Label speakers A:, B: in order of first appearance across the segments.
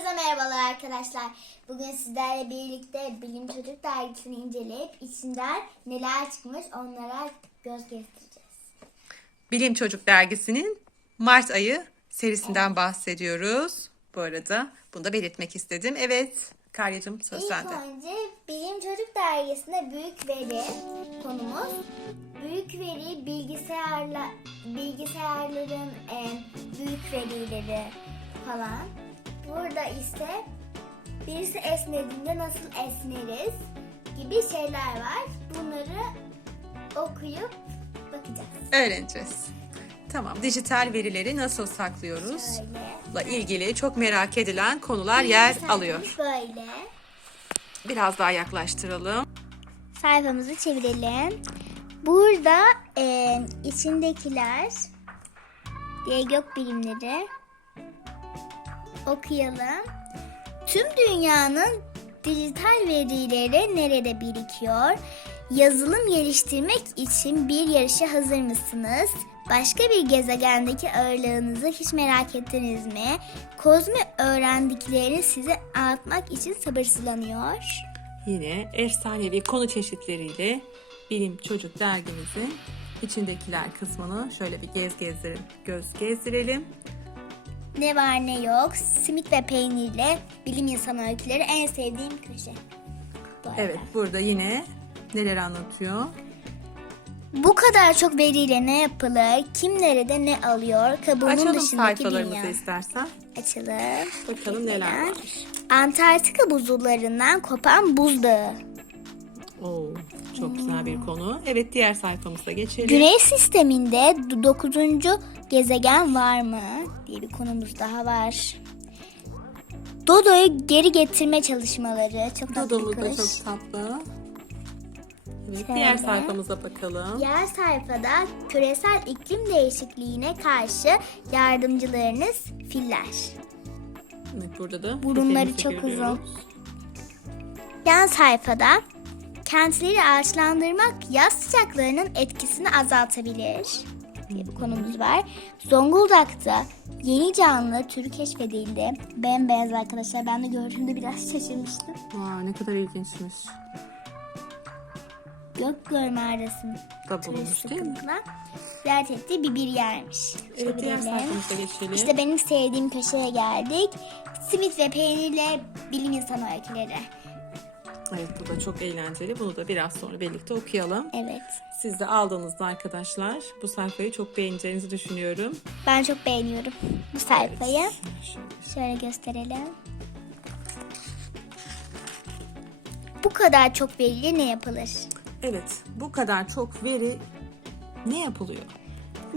A: Herkese merhabalar arkadaşlar. Bugün sizlerle birlikte Bilim Çocuk dergisini inceleyip içinden neler çıkmış onlara göz gezdireceğiz.
B: Bilim Çocuk Dergisi'nin Mart ayı serisinden bahsediyoruz. Bu arada bunu da belirtmek istedim. Evet, Karyacığım söz
A: İlk
B: sende.
A: önce Bilim Çocuk dergisinde büyük veri konumuz. Büyük veri bilgisayarla bilgisayarların en büyük verileri falan. Burada ise birisi esnediğinde nasıl esneriz gibi şeyler var. Bunları okuyup bakacağız.
B: Öğreneceğiz. Tamam, dijital verileri nasıl saklıyoruz?
A: Şöyle.
B: ilgili çok merak edilen konular yer
A: Sayfamız
B: alıyor.
A: Böyle.
B: Biraz daha yaklaştıralım.
A: sayfamızı çevirelim. Burada e, içindekiler diye gök bilimleri okuyalım. Tüm dünyanın dijital verileri nerede birikiyor? Yazılım geliştirmek için bir yarışa hazır mısınız? Başka bir gezegendeki ağırlığınızı hiç merak ettiniz mi? Kozmi öğrendiklerini size anlatmak için sabırsızlanıyor.
B: Yine efsanevi konu çeşitleriyle Bilim Çocuk Dergimizin içindekiler kısmını şöyle bir gez gezdirelim, göz gezdirelim.
A: Ne var ne yok. Simit ve peynirle bilim insanı öyküleri en sevdiğim köşe. Bu.
B: Evet, burada yine neler anlatıyor?
A: Bu kadar çok veriyle ne yapılır? Kim nerede ne alıyor? Kabuğunun
B: Açalım
A: dışındaki
B: sayfalarımızı
A: dünya.
B: istersen.
A: Açalım.
B: Bakalım neler var.
A: Antarktika buzullarından kopan buzdağı.
B: Oo, çok güzel bir konu. Evet, diğer sayfamıza geçelim.
A: Güneş sisteminde 9. gezegen var mı? diye bir konumuz daha var. Dodo'yu geri getirme çalışmaları. Çok tatlı bir
B: Dodomuz da çok tatlı. Evet,
A: Şöyle.
B: diğer sayfamıza bakalım.
A: Diğer sayfada küresel iklim değişikliğine karşı yardımcılarınız filler.
B: Evet, burada da
A: Burunları çok
B: görüyoruz.
A: Yan sayfada kentleri ağaçlandırmak yaz sıcaklarının etkisini azaltabilir diye bir konumuz var. Zonguldak'ta yeni canlı türü keşfedildi. Bembeyaz arkadaşlar. Ben de gördüğümde biraz şaşırmıştım.
B: Aa, ne kadar ilginçmiş.
A: Gökgöl mağarasının
B: Da bulunmuş değil mi?
A: ziyaret ettiği bir bir yermiş.
B: Diğer sayfamıza geçelim.
A: İşte benim sevdiğim köşeye geldik. Simit ve peynirle bilim insanı öyküleri.
B: Evet, bu da çok eğlenceli. Bunu da biraz sonra birlikte okuyalım.
A: Evet.
B: Siz de aldığınızda arkadaşlar bu sayfayı çok beğeneceğinizi düşünüyorum.
A: Ben çok beğeniyorum bu sayfayı. Şöyle gösterelim. Bu kadar çok veriyle ne yapılır?
B: Evet, bu kadar çok veri ne yapılıyor?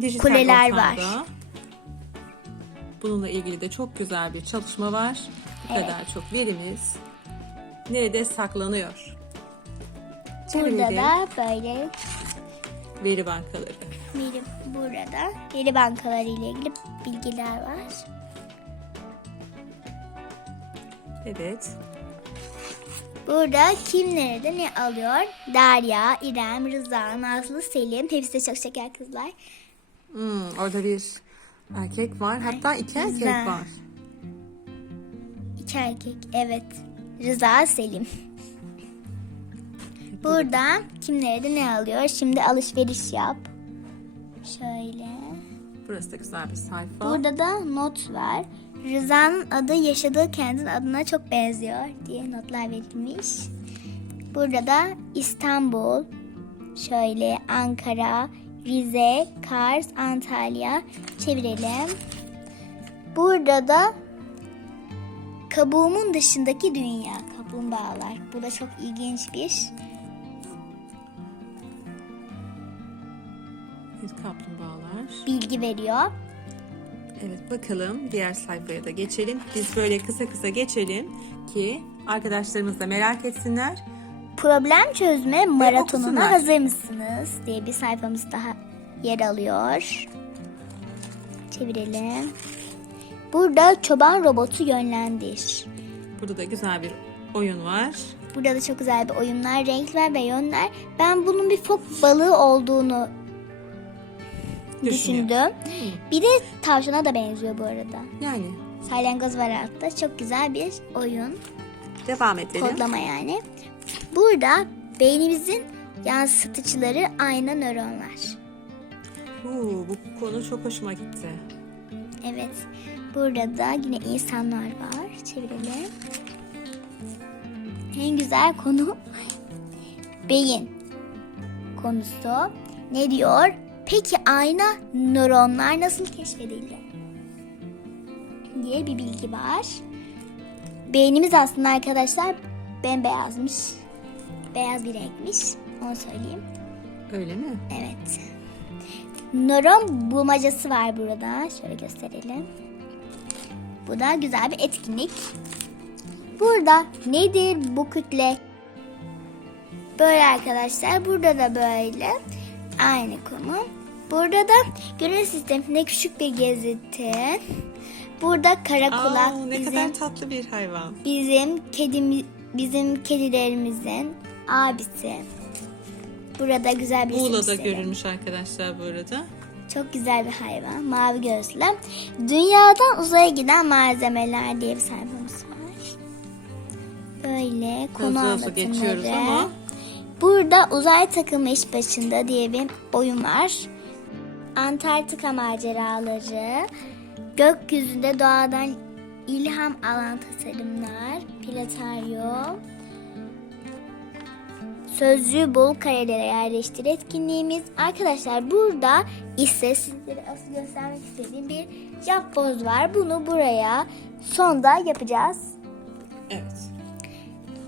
B: Dijital
A: Kuleler
B: ortamda
A: var.
B: Bununla ilgili de çok güzel bir çalışma var. Bu
A: Evet.
B: kadar çok verimiz nerede saklanıyor?
A: Burada da böyle
B: veri bankaları.
A: veri, burada veri bankaları ile ilgili bilgiler var.
B: Evet.
A: Burada kim nerede ne alıyor? Derya, İrem, Rıza, Nazlı, Selim. Hepsi de çok şeker kızlar.
B: Hmm, orada bir erkek var. Hatta iki erkek
A: Güzel.
B: var.
A: İki erkek. Evet. Rıza, Selim. Burada kim nerede ne alıyor? Şimdi alışveriş yap. Şöyle.
B: Burası da güzel bir sayfa.
A: Burada da not var. Rıza'nın adı yaşadığı kentin adına çok benziyor diye notlar verilmiş. Burada da İstanbul, şöyle Ankara, Rize, Kars, Antalya çevirelim. Burada da kabuğumun dışındaki dünya, kaplumbağalar. Bu da çok ilginç bir
B: Evet, kaplumbağalar.
A: bilgi veriyor.
B: Evet bakalım diğer sayfaya da geçelim. Biz böyle kısa kısa geçelim ki arkadaşlarımız da merak etsinler.
A: Problem çözme maratonuna hazır mısınız diye bir sayfamız daha yer alıyor. Çevirelim. Burada çoban robotu yönlendir.
B: Burada da güzel bir oyun var.
A: Burada da çok güzel bir oyunlar, renkler ve yönler. Ben bunun bir fok balığı olduğunu
B: Düşünüyor.
A: düşündüm. Bir de tavşana da benziyor bu arada.
B: Yani
A: salyangoz var altta. Çok güzel bir oyun.
B: Devam edelim.
A: Kodlama yani. Burada beynimizin yansıtıcıları ayna nöronlar.
B: Oo, bu konu çok hoşuma gitti.
A: Evet. Burada da yine insanlar var. Çevirelim. En güzel konu beyin konusu. Ne diyor? Peki ayna nöronlar nasıl keşfedildi? diye bir bilgi var. Beynimiz aslında arkadaşlar bembeyazmış. Beyaz bir renkmiş. Onu söyleyeyim.
B: Öyle mi?
A: Evet. Nöron bulmacası var burada. Şöyle gösterelim. Bu da güzel bir etkinlik. Burada nedir bu kütle? Böyle arkadaşlar. Burada da böyle. Aynı konu. Burada da gönül sisteminde küçük bir gezinti. Burada kara kulak
B: Aa, ne
A: bizim
B: kadar tatlı bir hayvan.
A: bizim kedimiz bizim kedilerimizin abisi. Burada güzel bir
B: Muğla'da görülmüş arkadaşlar bu arada.
A: Çok güzel bir hayvan. Mavi gözlü. Dünyadan uzaya giden malzemeler diye bir sayfamız var. Böyle konu
B: Hızlı hızlı
A: anlatımları.
B: ama
A: Burada uzay takımı iş başında diye bir oyun var. Antarktika maceraları, gökyüzünde doğadan ilham alan tasarımlar, planetaryo, sözcüğü bol karelere yerleştir etkinliğimiz. Arkadaşlar burada ise sizlere asıl göstermek istediğim bir yapboz var. Bunu buraya sonda yapacağız.
B: evet.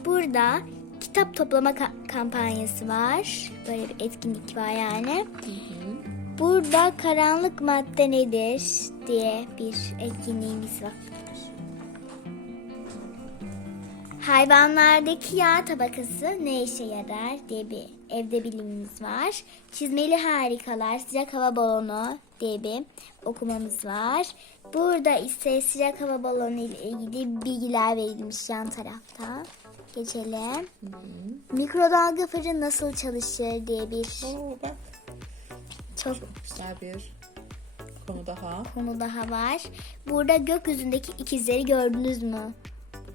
A: Burada kitap toplama ka- kampanyası var. Böyle bir etkinlik var yani. Burada karanlık madde nedir diye bir etkinliğimiz var. Hayvanlardaki yağ tabakası ne işe yarar diye bir evde bilimimiz var. Çizmeli harikalar, sıcak hava balonu diye bir okumamız var. Burada ise sıcak hava balonu ile ilgili bilgiler verilmiş yan tarafta. Geçelim. Mikrodalga fırın nasıl çalışır diye bir
B: Oo, bak.
A: çok
B: Güzel bir konu daha.
A: konu daha var. Burada gökyüzündeki ikizleri gördünüz mü?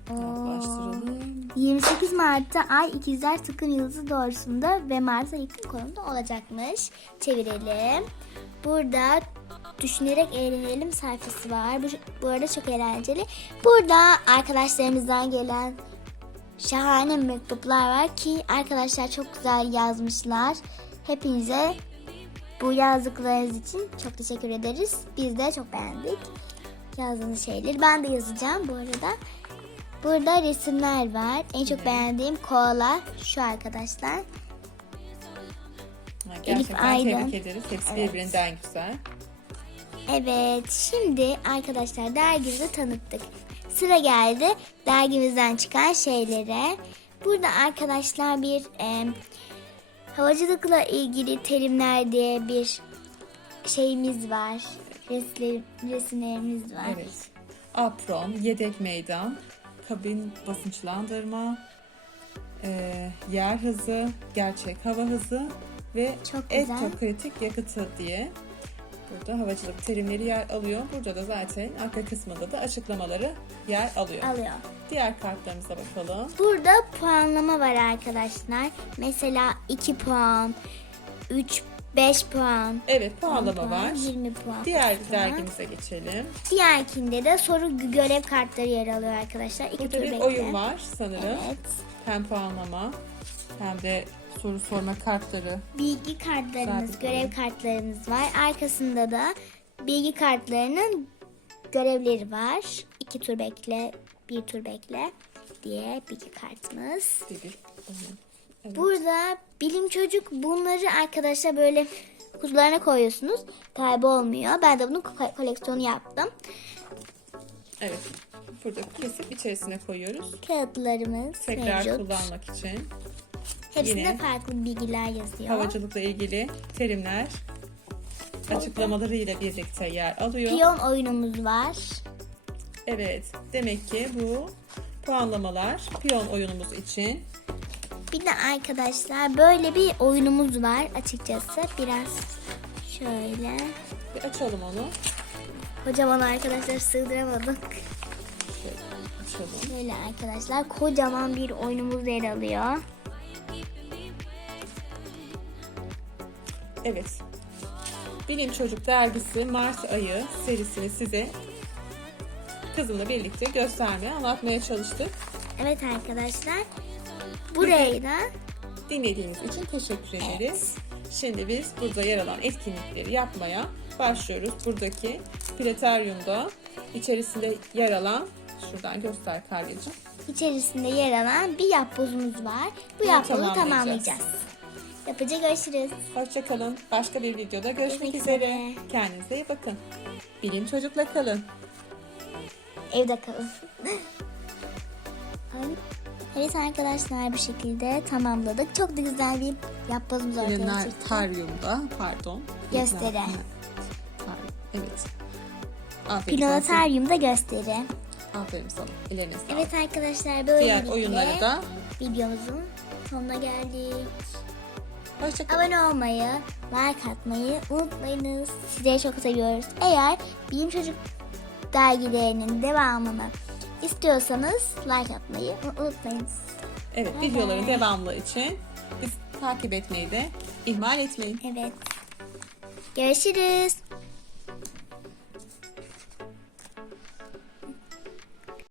B: Yaklaştıralım.
A: 28 Mart'ta Ay ikizler takım yıldızı doğrusunda ve Mars'a yakın konumda olacakmış. Çevirelim. Burada düşünerek eğlenelim sayfası var. Bu, bu arada çok eğlenceli. Burada arkadaşlarımızdan gelen şahane mektuplar var ki arkadaşlar çok güzel yazmışlar. Hepinize bu yazdıklarınız için çok teşekkür ederiz. Biz de çok beğendik yazdığınız şeyleri. Ben de yazacağım bu arada. Burada resimler var. En çok beğendiğim koala şu arkadaşlar.
B: Gerçekten
A: Aydın.
B: tebrik ederiz. Hepsi
A: Evet.
B: birbirinden güzel.
A: Evet, şimdi arkadaşlar dergimizi tanıttık. Sıra geldi dergimizden çıkan şeylere. Burada arkadaşlar bir e, havacılıkla ilgili terimler diye bir şeyimiz var. Resim, resimlerimiz var.
B: Evet. Apron, yedek meydan, kabin basınçlandırma, e, yer hızı, gerçek hava hızı ve
A: Çok güzel.
B: etokritik yakıtı diye burada havacılık terimleri yer alıyor. Burada da zaten arka kısmında da açıklamaları yer alıyor.
A: Alıyor.
B: Diğer kartlarımıza bakalım.
A: Burada puanlama var arkadaşlar. Mesela 2 puan, 3, 5 puan.
B: Evet puanlama
A: puan,
B: var.
A: 20 puan.
B: Diğer dergimize geçelim.
A: Diğerkinde de soru görev kartları yer alıyor arkadaşlar. İki
B: Burada
A: tur
B: bir
A: bekle.
B: oyun var sanırım.
A: Evet.
B: Hem puanlama hem de soru sorma kartları.
A: Bilgi kartlarımız,
B: Sabit
A: görev kartlarımız var. Arkasında da bilgi kartlarının görevleri var. İki tur bekle, bir tur bekle diye bilgi kartımız.
B: Bir oyun. Evet.
A: Burada bilim çocuk bunları arkadaşlar böyle kutularına koyuyorsunuz. Kaybolmuyor. Ben de bunun ko- koleksiyonu yaptım.
B: Evet. Burada kesip içerisine koyuyoruz.
A: Kağıtlarımız
B: Tekrar
A: mevcut.
B: kullanmak için.
A: Hepsinde
B: Yine
A: farklı bilgiler yazıyor.
B: Havacılıkla ilgili terimler açıklamalarıyla birlikte yer alıyor.
A: Piyon oyunumuz var.
B: Evet. Demek ki bu puanlamalar piyon oyunumuz için.
A: Bir de arkadaşlar böyle bir oyunumuz var açıkçası. Biraz şöyle
B: Bir açalım onu.
A: Kocaman arkadaşlar sığdıramadık.
B: Şöyle.
A: Böyle arkadaşlar kocaman bir oyunumuz yer alıyor.
B: Evet. Bilim Çocuk Dergisi Mart ayı serisini size kızımla birlikte göstermeye, anlatmaya çalıştık.
A: Evet arkadaşlar. Burayı da
B: Dinlediğiniz için teşekkür ederiz. Şimdi biz burada yer alan etkinlikleri yapmaya başlıyoruz. Buradaki planetaryumda içerisinde yer alan, şuradan göster Karyacığım.
A: içerisinde yer alan bir yapbozumuz var. Bu
B: Bunu
A: yapbozu
B: tamamlayacağız.
A: tamamlayacağız. Yapıcı görüşürüz.
B: Hoşçakalın. Başka bir videoda görüşmek
A: Görüşmek
B: üzere.
A: üzere.
B: Kendinize iyi bakın. Bilim çocukla kalın.
A: Evde kalın. evet arkadaşlar bu şekilde tamamladık. Çok da güzel bir yapbozumuz ortaya çıktı.
B: Planetaryumda, pardon.
A: Gösteri.
B: Evet. Aferin.
A: Planetaryumda gösteri.
B: Aferin sana. Ellerine sağlık.
A: Evet arkadaşlar böyle
B: Diğer oyunları da
A: videomuzun sonuna geldik.
B: hoşçakalın.
A: Abone olmayı, like atmayı unutmayınız. Sizleri çok seviyoruz. Eğer Bilim Çocuk dergilerinin devamını istiyorsanız like atmayı unutmayınız.
B: Evet,
A: Bay
B: videoların
A: bay.
B: devamlı için biz takip etmeyi de ihmal etmeyin.
A: Evet. Görüşürüz.